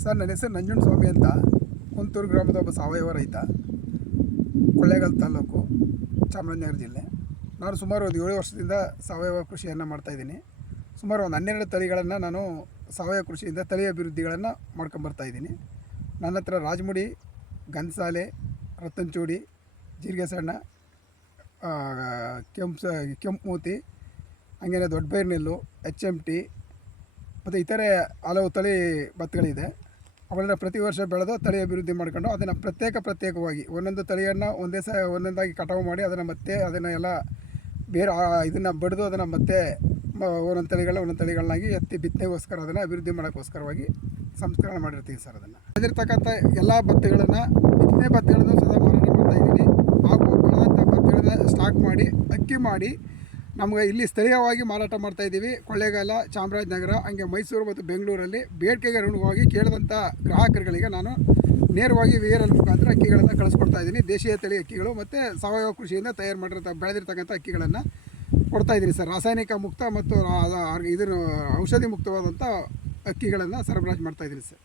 Sir, ನನ್ನ ಹೆಸರು ನಂಜುಂಡಸ್ವಾಮಿ ಅಂತ. ಕುಂತೂರು ಗ್ರಾಮದ ಒಬ್ಬ ಸಾವಯವ ರೈತ, ಕೊಳ್ಳೇಗಾಲ ತಾಲೂಕು, ಚಾಮರಾಜನಗರ ಜಿಲ್ಲೆ. ನಾನು ಸುಮಾರು ಒಂದು 7 ವರ್ಷದಿಂದ ಸಾವಯವ ಕೃಷಿಯನ್ನು ಮಾಡ್ತಾಯಿದ್ದೀನಿ. ಸುಮಾರು ಒಂದು 12 ತಳಿಗಳನ್ನು ನಾನು ಸಾವಯವ ಕೃಷಿಯಿಂದ ತಳಿ ಅಭಿವೃದ್ಧಿಗಳನ್ನು ಮಾಡ್ಕೊಂಬರ್ತಾಯಿದ್ದೀನಿ. ನನ್ನ ಹತ್ರ ರಾಜಮುಡಿ, ಗಂಧಸಾಲೆ, ರತ್ತನಚೂಡಿ, ಜೀರಿಗೆ ಸಣ್ಣ, ಕೆಂಪು ಮೂತಿ, ಹಾಗೇನೆ ದೊಡ್ಡ ಬೈರ್ನೆಲ್ಲು, HMT ಮತ್ತು ಇತರೆ ಹಲವು ತಳಿ ಭತ್ತಗಳಿದೆ. ಅವುಗಳನ್ನ ಪ್ರತಿ ವರ್ಷ ಬೆಳೆದು ತಳಿ ಅಭಿವೃದ್ಧಿ ಮಾಡ್ಕೊಂಡು ಅದನ್ನು ಪ್ರತ್ಯೇಕವಾಗಿ ಒಂದೊಂದು ತಳಿಯನ್ನು ಒಂದೊಂದಾಗಿ ಕಟಾವು ಮಾಡಿ ಅದನ್ನು ಎಲ್ಲ ಬೇರೆ ಇದನ್ನು ಬಡಿದು ಅದನ್ನು ಮತ್ತೆ ಒಂದೊಂದು ತಳಿಗಳನ್ನಾಗಿ ಎತ್ತಿ ಬಿತ್ತನೆಗೋಸ್ಕರ ಅದನ್ನು ಅಭಿವೃದ್ಧಿ ಮಾಡೋಕ್ಕೋಸ್ಕರವಾಗಿ ಸಂಸ್ಕರಣೆ ಮಾಡಿರ್ತೀವಿ ಸರ್. ಅದನ್ನು ಬೆಳೆದಿರ್ತಕ್ಕಂಥ ಎಲ್ಲ ಭತ್ತಗಳನ್ನು ಬಿತ್ತನೆ ಭತ್ತಗಳನ್ನು ಸದಾ ಮಾರಾಟ ಮಾಡ್ತಾಯಿದ್ದೀನಿ. ಹಾಗೂ ಬೆಳೆದಂಥ ಭತ್ತಗಳನ್ನ ಸ್ಟಾಕ್ ಮಾಡಿ ಅಕ್ಕಿ ಮಾಡಿ ನಮಗೆ ಇಲ್ಲಿ ಸ್ಥಳೀಯವಾಗಿ ಮಾರಾಟ ಮಾಡ್ತಾಯಿದ್ದೀವಿ. ಕೊಳ್ಳೇಗಾಲ, ಚಾಮರಾಜನಗರ, ಹಾಗೆ ಮೈಸೂರು ಮತ್ತು ಬೆಂಗಳೂರಲ್ಲಿ ಬೇಡಿಕೆಗೆ ಅನುಗುಣವಾಗಿ ಕೇಳಿದಂಥ ಗ್ರಾಹಕರುಗಳಿಗೆ ನಾನು ನೇರವಾಗಿ VRL ಮುಖಾಂತರ ಅಕ್ಕಿಗಳನ್ನು ಕಳಿಸ್ಕೊಡ್ತಾಯಿದ್ದೀನಿ. ದೇಶೀಯ ತಳಿ ಅಕ್ಕಿಗಳು ಮತ್ತು ಸಾವಯವ ಕೃಷಿಯಿಂದ ಬೆಳೆದಿರ್ತಕ್ಕಂಥ ಅಕ್ಕಿಗಳನ್ನು ಕೊಡ್ತಾಯಿದ್ದೀನಿ ಸರ್. ರಾಸಾಯನಿಕ ಮುಕ್ತ ಮತ್ತು ಔಷಧಿ ಮುಕ್ತವಾದಂಥ ಅಕ್ಕಿಗಳನ್ನು ಸರಬರಾಜು ಮಾಡ್ತಾಯಿದ್ದೀನಿ ಸರ್.